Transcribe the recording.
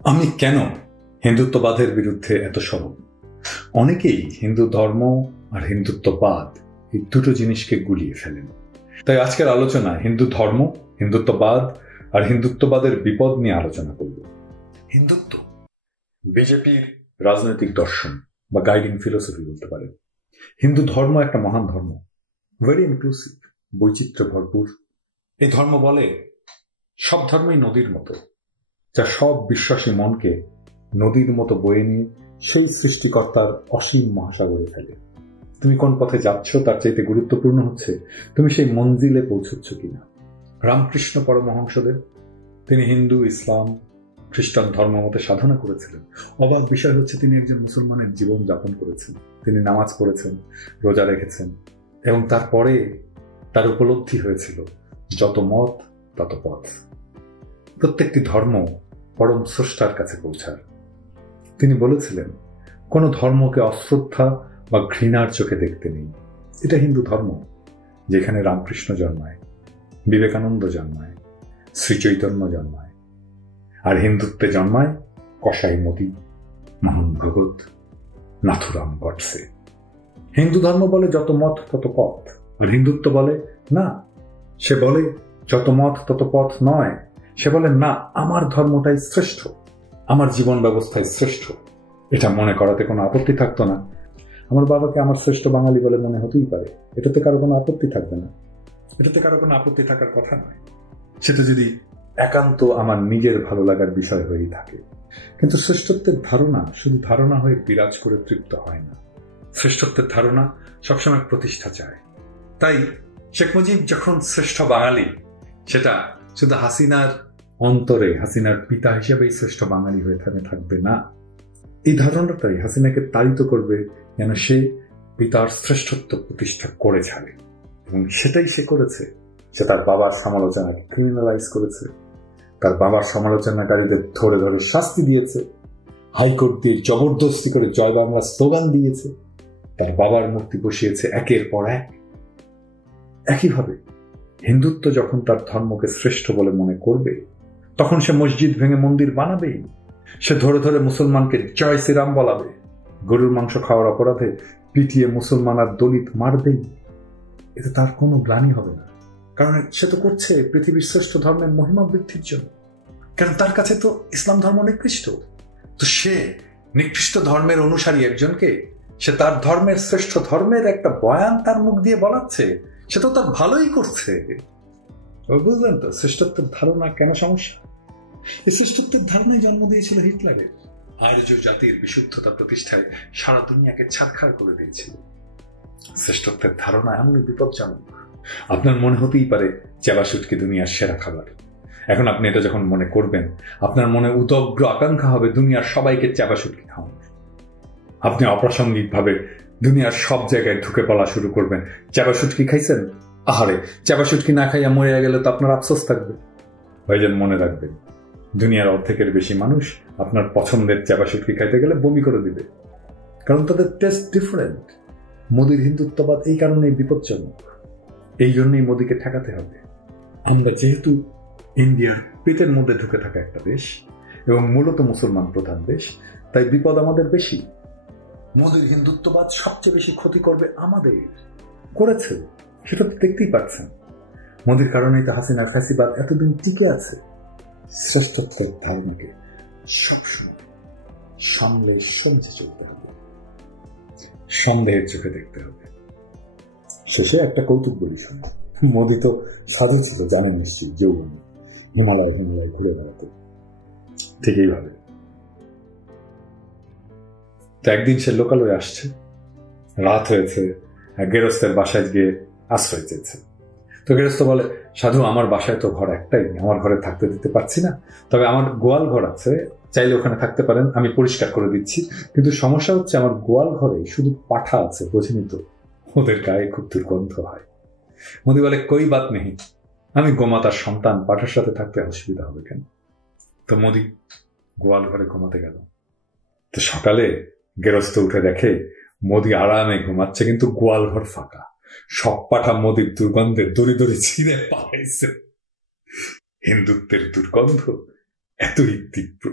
আমি কেন হিন্দুত্ববাদের বিরুদ্ধে এত সরব? অনেকেই হিন্দু ধর্ম আর হিন্দুত্ববাদ এই দুটো জিনিসকে গুলিয়ে ফেলেন। তাই আজকের আলোচনায় হিন্দু ধর্ম, হিন্দুত্ববাদ আর হিন্দুত্ববাদের বিপদ নিয়ে আলোচনা করব। হিন্দুত্ব বিজেপির রাজনৈতিক দর্শন বা গাইডিং ফিলোসফি বলতে পারেন। হিন্দু ধর্ম একটা মহান ধর্ম, ভেরি ইনক্লুসিভ, বৈচিত্র্য ভরপুর। এই ধর্ম বলে সব ধর্মই নদীর মতো, যা সব বিশ্বাসী মনকে নদীর মতো বয়ে নিয়ে সেই সৃষ্টিকর্তার অসীম মহাসাগরে ফেলে। তুমি কোন পথে যাচ্ছ তার চাইতে গুরুত্বপূর্ণ হচ্ছে তুমি সেই মঞ্জিলে পৌঁছচ্ছ কিনা। রামকৃষ্ণ পরমহংসদেব, তিনি হিন্দু, ইসলাম, খ্রিস্টান ধর্ম মতে সাধনা করেছিলেন। অবাক বিষয় হচ্ছে তিনি একজন মুসলমানের জীবন যাপন করেছেন। তিনি নামাজ পড়েছেন, রোজা রেখেছেন, এবং তারপরে তার উপলব্ধি হয়েছিল যত মত তত পথ। প্রত্যেকটি ধর্ম পরম স্রষ্টার কাছে পৌঁছার। তিনি বলেছিলেন কোন ধর্মকে অশ্রদ্ধা বা ঘৃণার চোখে দেখতে নেই। এটা হিন্দু ধর্ম, যেখানে রামকৃষ্ণ জন্মায়, বিবেকানন্দ জন্মায়, শ্রী চৈতন্য জন্মায়, আর হিন্দুত্বে জন্মায় কসাই মোদি, মোহন ভগত, নাথুরাম গডসে। হিন্দু ধর্ম বলে যত মত তত পথ, আর হিন্দুত্ব বলে না, সে বলে যত মত তত পথ নয়। সে বলে না, আমার ধর্মটাই শ্রেষ্ঠ, আমার জীবন ব্যবস্থায় শ্রেষ্ঠ। এটা মনে করাতে কোনো আপত্তি থাকতো না। আমার বাবাকে আমার শ্রেষ্ঠ বাঙালি বলে মনে হতেই পারে, এটাতে কারো কোনো আপত্তি থাকবে না, এটাতে কারো কোনো আপত্তি থাকার কথা নয়। সেটা যদি একান্ত আমার নিজের ভালো লাগার বিষয় হয়েই থাকে। কিন্তু শ্রেষ্ঠত্বের ধারণা শুধু ধারণা হয়ে বিরাজ করে তৃপ্ত হয় না। শ্রেষ্ঠত্বের ধারণা সবসময় প্রতিষ্ঠা চায়। তাই শেখ মুজিব যখন শ্রেষ্ঠ বাঙালি, সেটা শুধু হাসিনার অন্তরে হাসিনার পিতা হিসেবেই শ্রেষ্ঠ বাঙালি হয়ে থাকবে না। এই ধারণাটাই হাসিনাকে তাড়িত করবে যেন সে পিতার শ্রেষ্ঠত্ব প্রতিষ্ঠা করে ছাড়ে, এবং সেটাই সে করেছে। সে তার বাবার সমালোচনাকে ক্রিমিনালাইজ করেছে, তার বাবার সমালোচনাকারীদের ধরে ধরে শাস্তি দিয়েছে, হাইকোর্ট দিয়ে জবরদস্তি করে জয় বাংলা স্লোগান দিয়েছে, তার বাবার মূর্তি বসিয়েছে একের পর এক। একইভাবে হিন্দুত্ব যখন তার ধর্মকে শ্রেষ্ঠ বলে মনে করবে, তখন সে মসজিদ ভেঙে মন্দির বানাবেই। সে ধরে ধরে মুসলমানকে জয় শ্রীরাম বলাবে, গরুর মাংস খাওয়ার অপরাধে পিটিয়ে মুসলমান আর দলিত মারবেই। এতে তার কোনো গ্লানি হবে না, কারণ সে তো করছে পৃথিবীর শ্রেষ্ঠ ধর্মের মহিমা বৃদ্ধির জন্য। কারণ তার কাছে তো ইসলাম ধর্ম নিকৃষ্ট। তো সে নিকৃষ্ট ধর্মের অনুসারী একজনকে সে তার ধর্মের শ্রেষ্ঠ ধর্মের একটা বয়ান তার মুখ দিয়ে বলাচ্ছে, সে তো তার ভালোই করছে। বুঝলেন তো শ্রেষ্ঠত্বের ধারণা কেন সমস্যা? এই শ্রেষ্ঠত্বের ধারণাই জন্ম দিয়েছিল হিটলারের। আর্য জাতির বিশুদ্ধতা প্রতিষ্ঠায় সারা দুনিয়াকে ছারখার করে দিয়েছিল। শ্রেষ্ঠত্বের ধারণা এমনই বিপজ্জনক। আপনার মনে হতেই পারে চেবা শুটকি দুনিয়ার সেরা খাবার। এখন আপনি এটা যখন মনে করবেন, আপনার মনে উদগ্র আকাঙ্ক্ষা হবে দুনিয়ার সবাইকে চেবা শুটকি খাওয়ান। আপনি অপ্রাসঙ্গিকভাবে দুনিয়ার সব জায়গায় ঢুকে পড়া শুরু করবেন। চেবা শুটকি খাইছেন? আহারে, চেবা শুটকি না খাইয়া মরে গেলে তো আপনার আফসোস থাকবে। ভাইজান, মনে রাখবেন, দুনিয়ার অর্ধেকের বেশি মানুষ আপনার পছন্দের চেবা শুটকি খাইতে গেলে বমি করে দিবে, কারণ তাদের টেস্ট ডিফারেন্ট। মোদির হিন্দুত্ববাদ এই কারণেই বিপজ্জনক। এই জন্যই মোদিকে ঠেকাতে হবে। আমরা যেহেতু ইন্ডিয়ার পেটের মধ্যে ঢুকে থাকা একটা দেশ এবং মূলত মুসলমান প্রধান দেশ, তাই বিপদ আমাদের বেশি। মোদির হিন্দুত্ববাদ সবচেয়ে বেশি ক্ষতি করবে আমাদের, করেছে, সেটা তো দেখতেই পাচ্ছেন। মোদির কারণেই তো হাসিনার ফ্যাসিবাদ এতদিন টিকে আছে। শ্রেষ্ঠত্বের ধারণাকে সবসময় সামলে সমঝে চলতে হবে, সন্দেহের চোখে দেখতে হবে। শেষে একটা কৌতুক বলি শুনে। মোদি তো সাধু ছিল, জানেন নিশ্চয়ই, যৌবনে হিমালয় ঘুরে বেড়াতে। ঠিক এইভাবে তো একদিন সে লোকালয়ে আসছে, রাত হয়েছে, গেরস্তের বাসায় গিয়ে আশ্রয় চেয়েছে। তো গেরস্ত বলে, সাধু, আমার বাসায় তো ঘর একটাই, আমার ঘরে থাকতে দিতে পারছি না, তবে আমার গোয়াল ঘর আছে, চাইলে ওখানে থাকতে পারেন, আমি পরিষ্কার করে দিচ্ছি। কিন্তু সমস্যা হচ্ছে আমার গোয়াল ঘরে শুধু পাঠা আছে, বোঝেনি তো, ওদের গায়ে খুব দুর্গন্ধ হয়। মোদি বলে, কই বাত নেই, আমি গোমাতার সন্তান, পাঠার সাথে থাকতে অসুবিধা হবে কেন? তো মোদি গোয়াল ঘরে ঘুমাতে গেল। তো সকালে গেরস্ত উঠে দেখে মোদি আরামে ঘুমাচ্ছে, কিন্তু গোয়াল ঘর ফাঁকা। সব পাঠা মোদির দুর্গন্ধে দড়ি দড়ি ছিঁড়ে পালাইছে। হিন্দুত্বের দুর্গন্ধ এতই তীব্র।